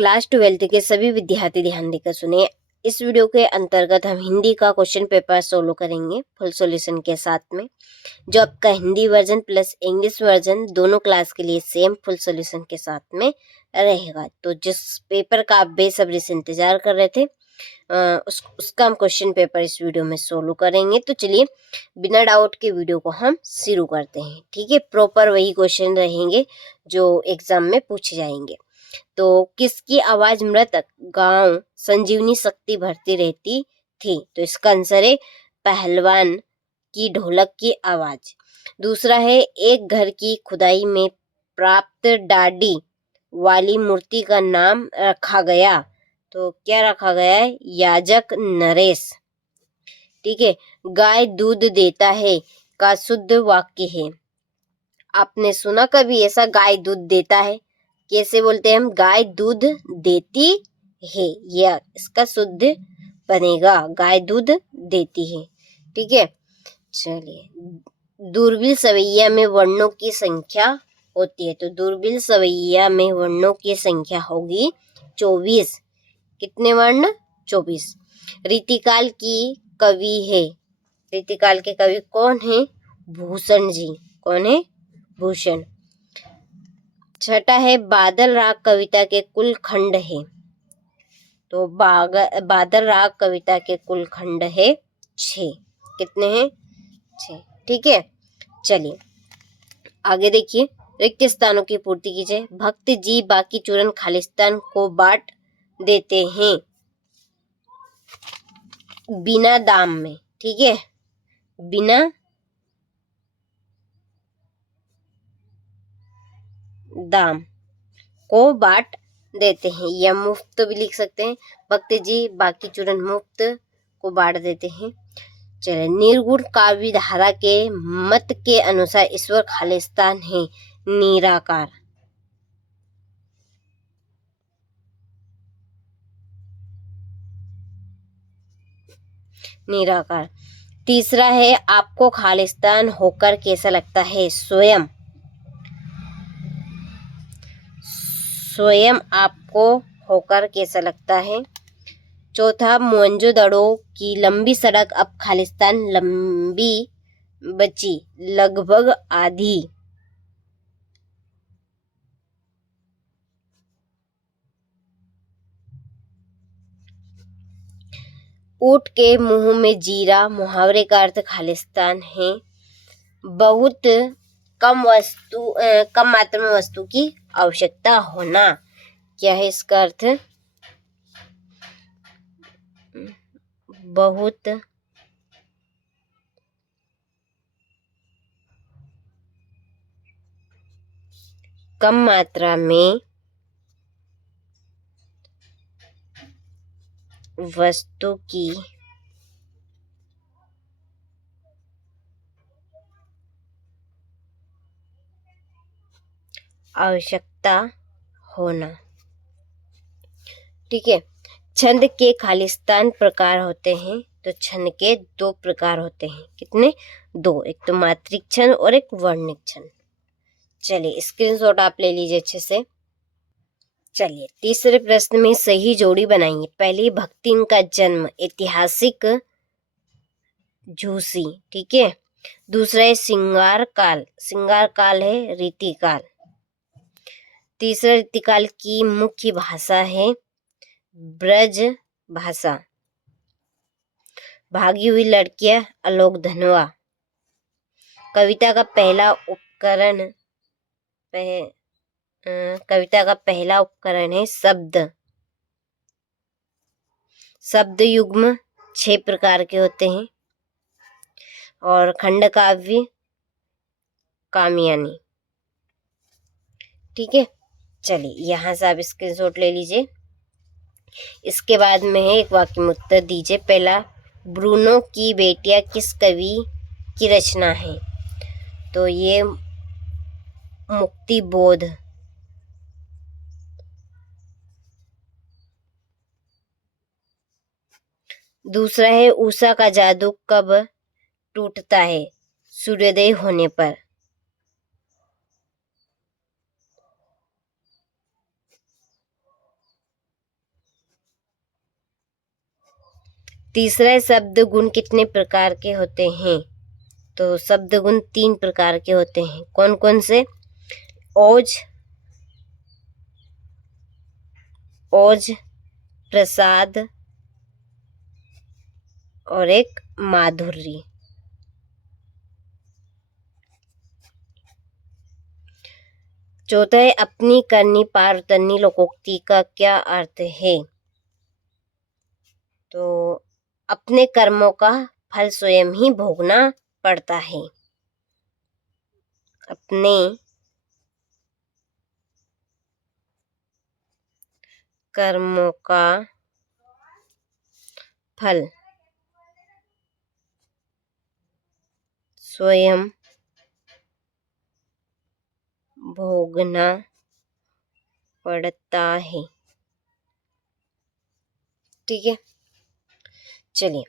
Class 12 के सभी विद्यार्थी ध्यान देकर सुने। इस वीडियो के अंतर्गत हम हिंदी का क्वेश्चन पेपर सोल्व करेंगे फुल सॉल्यूशन के साथ में, जो आपका Hindi version plus English version दोनों क्लास के लिए सेम फुल सॉल्यूशन के साथ में रहेगा। तो जिस पेपर का आप बेसब्री से इंतजार कर रहे थे उसका हम क्वेश्चन पेपर इस वीडियो में सोल्व करेंगे। तो चलिए बिना डाउट के वीडियो को हम शुरू करते हैं। ठीक है, प्रॉपर वही क्वेश्चन रहेंगे जो एग्जाम में पूछे जाएंगे। तो किसकी आवाज मृतक गांव संजीवनी शक्ति भरती रहती थी? तो इसका आंसर है पहलवान की ढोलक की आवाज। दूसरा है एक घर की खुदाई में प्राप्त डाडी वाली मूर्ति का नाम रखा गया। तो क्या रखा गया है? याजक नरेश। ठीक है, गाय दूध देता है का शुद्ध वाक्य है। आपने सुना कभी ऐसा गाय दूध देता है? कैसे बोलते हैं हम? गाय दूध देती है, यह इसका शुद्ध बनेगा गाय दूध देती है। ठीक है, चलिए दूरबीन सवैया में वर्णों की संख्या होती है। तो दूरबीन सवैया में वर्णों की संख्या होगी 24। कितने वर्ण? 24। रीतिकाल की कवि है। रीतिकाल के कवि कौन है? भूषण जी। कौन है? भूषण। छठा है बादल राग कविता के कुल खंड है। तो बादल राग कविता के कुल खंड है 6। कितने हैं? 6। ठीक है, चलिए आगे देखिए। रिक्त स्थानों की पूर्ति कीजिए। भक्त जी बाकी चूरन खालिस्तान को बांट देते हैं बिना दाम में। ठीक है, बिना दाम को बांट देते हैं, या मुफ्त भी लिख सकते हैं। भक्त जी बाकी चूरन मुफ्त को बांट देते हैं। चलिए निर्गुण काव्य धारा के मत के अनुसार ईश्वर खालिस्तान है निराकार। निराकार। तीसरा है आपको खालिस्तान होकर कैसा लगता है? स्वयं। स्वयं आपको होकर कैसा लगता है? चौथा मोहनजोदड़ो की लंबी सड़क अब खालिस्तान लंबी बची लगभग आधी। ऊंट के मुंह में जीरा मुहावरे का अर्थ खालिस्तान है बहुत कम मात्रा में वस्तु की आवश्यकता होना। क्या है इसका अर्थ? बहुत कम मात्रा में वस्तु की आवश्यकता होना। ठीक है, छंद के खालिस्तान प्रकार होते हैं। तो छंद के 2 प्रकार होते हैं। कितने? 2। एक तो मात्रिक छंद और एक वर्णिक छंद। चलिए स्क्रीनशॉट आप ले लीजिए अच्छे से। चलिए तीसरे प्रश्न में सही जोड़ी बनाइए। पहली भक्तिन का जन्म ऐतिहासिक झूसी। ठीक है, दूसरा है श्रृंगार काल। श्रृंगार काल है रीतिकाल। तीसरा रीतिकाल की मुख्य भाषा है ब्रज भाषा। भागी हुई लड़कियां आलोक धनवा। कविता का पहला उपकरण है शब्द। शब्द युग्म 6 प्रकार के होते हैं। और खंड काव्य कामयानी। ठीक है, चलिए यहाँ से आप स्क्रीनशॉट ले लीजिए। इसके बाद में है एक वाक्य में उत्तर दीजिए। पहला, ब्रूनो की बेटियां किस कवि की रचना है? तो ये मुक्ति बोध। दूसरा है उषा का जादू कब टूटता है? सूर्योदय होने पर। तीसरा है शब्द गुण कितने प्रकार के होते हैं? तो शब्द गुण 3 प्रकार के होते हैं। कौन कौन से? ओज, प्रसाद और एक माधुर्य। चौथा है अपनी करनी पार उतरनी लोकोक्ति का क्या अर्थ है? तो अपने कर्मों का फल स्वयं ही भोगना पड़ता है। अपने कर्मों का फल स्वयं भोगना पड़ता है। ठीक है, चलिए।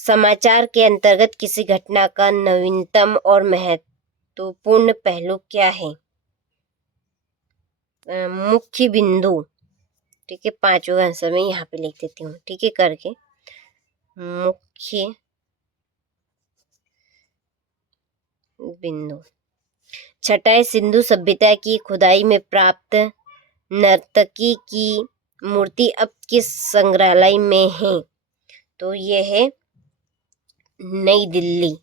समाचार के अंतर्गत किसी घटना का नवीनतम और महत्वपूर्ण पहलू क्या है? मुख्य बिंदु। ठीक है, 5वां आंसर मैं यहाँ पे लिख देती हूँ। ठीक है, करके मुख्य बिंदु। छठा है सिंधु सभ्यता की खुदाई में प्राप्त नर्तकी की मूर्ति अब किस संग्रहालय में है? तो ये है नई दिल्ली।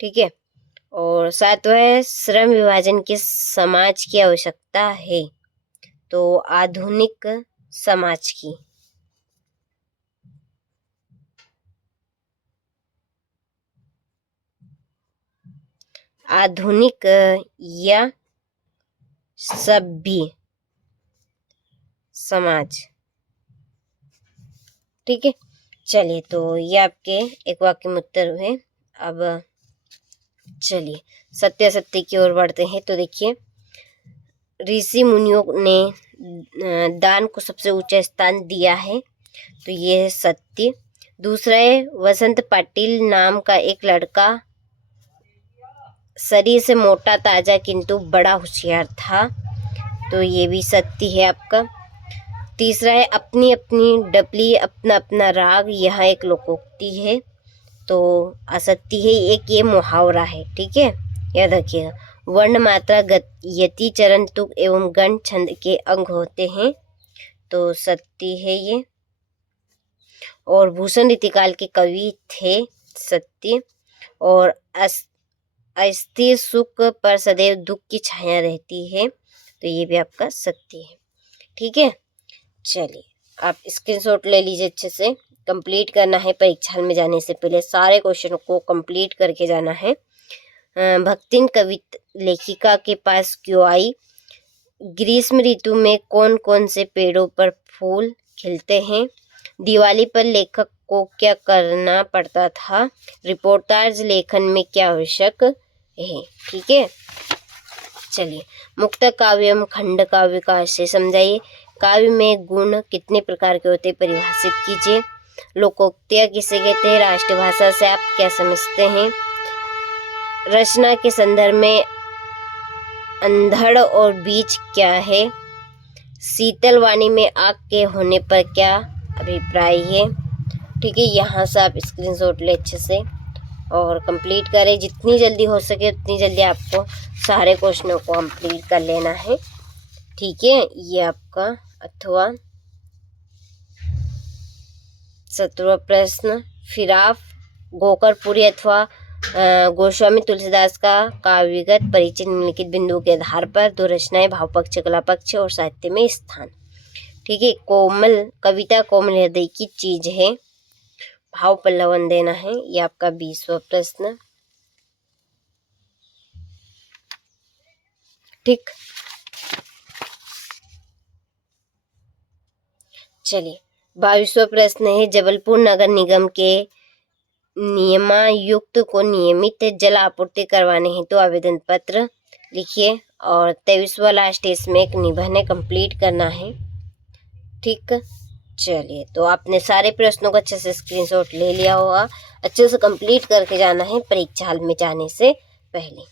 ठीक है, और 7वां है श्रम विभाजन किस समाज की आवश्यकता है? तो आधुनिक समाज की। आधुनिक या सभ्य समाज। ठीक है, चलिए। तो ये आपके एक वाक्य में उत्तर हुए। अब चलिए सत्यासत्य की ओर बढ़ते हैं। तो देखिए, ऋषि मुनियों ने दान को सबसे ऊंचा स्थान दिया है। तो ये है सत्य। दूसरा है वसंत पाटिल नाम का एक लड़का शरीर से मोटा ताजा किंतु बड़ा होशियार था। तो ये भी सत्य है आपका। तीसरा है अपनी अपनी डपली अपना अपना राग, यह एक लोकोक्ति है। तो असत्य है, एक ये मुहावरा है। ठीक है, याद रखिएगा। वर्ण मात्रा यति चरण तुक एवं गण छंद के अंग होते हैं। तो सत्य है ये। और भूषण रीतिकाल के कवि थे, सत्य। और अस्थिर सुख पर सदैव दुख की छाया रहती है। तो ये भी आपका सत्य है। ठीक है, चलिए आप स्क्रीनशॉट ले लीजिए। अच्छे से कंप्लीट करना है। परीक्षा में जाने से पहले सारे क्वेश्चन को कंप्लीट करके जाना है। भक्तिन कविता लेखिका के पास क्यों आई? ग्रीष्म ऋतु में कौन कौन से पेड़ों पर फूल खिलते हैं? दिवाली पर लेखक को क्या करना पड़ता था? रिपोर्टाज लेखन में क्या आवश्यक है? ठीक है, चलिए। मुक्त काव्य एवं खंड काव्य का आशय समझाइए। काव्य में गुण कितने प्रकार के होते हैं? परिभाषित कीजिए। लोकोक्तियाँ किसे कहते हैं? राष्ट्रभाषा से आप क्या समझते हैं? रचना के संदर्भ में अंधड़ और बीज क्या है? शीतल वाणी में आग के होने पर क्या अभिप्राय है? ठीक है, यहाँ से आप स्क्रीनशॉट ले अच्छे से और कंप्लीट करें। जितनी जल्दी हो सके उतनी जल्दी आपको सारे क्वेश्चनों को कंप्लीट कर लेना है। ठीक है, ये आपका अथवा 17वां प्रश्न। फिराफ गोकरपुरी अथवा गोस्वामी तुलसीदास का काव्यगत परिचय निम्नलिखित बिंदुओं के आधार पर। 2 रचनाएं, भाव पक्ष, कला पक्ष और साहित्य में स्थान। ठीक है, कोमल कविता कोमल हृदय की चीज है। भाव पल्लवन देना है। ये आपका 20वां प्रश्न। ठीक, चलिए 22वां प्रश्न है जबलपुर नगर निगम के नियमायुक्त को नियमित जल आपूर्ति करवाने हेतु आवेदन पत्र लिखिए। और 23वां लास्ट इसमें एक निबंध कंप्लीट करना है। ठीक, चलिए। तो आपने सारे प्रश्नों को अच्छे से स्क्रीनशॉट ले लिया होगा। अच्छे से कंप्लीट करके जाना है परीक्षा हॉल में जाने से पहले।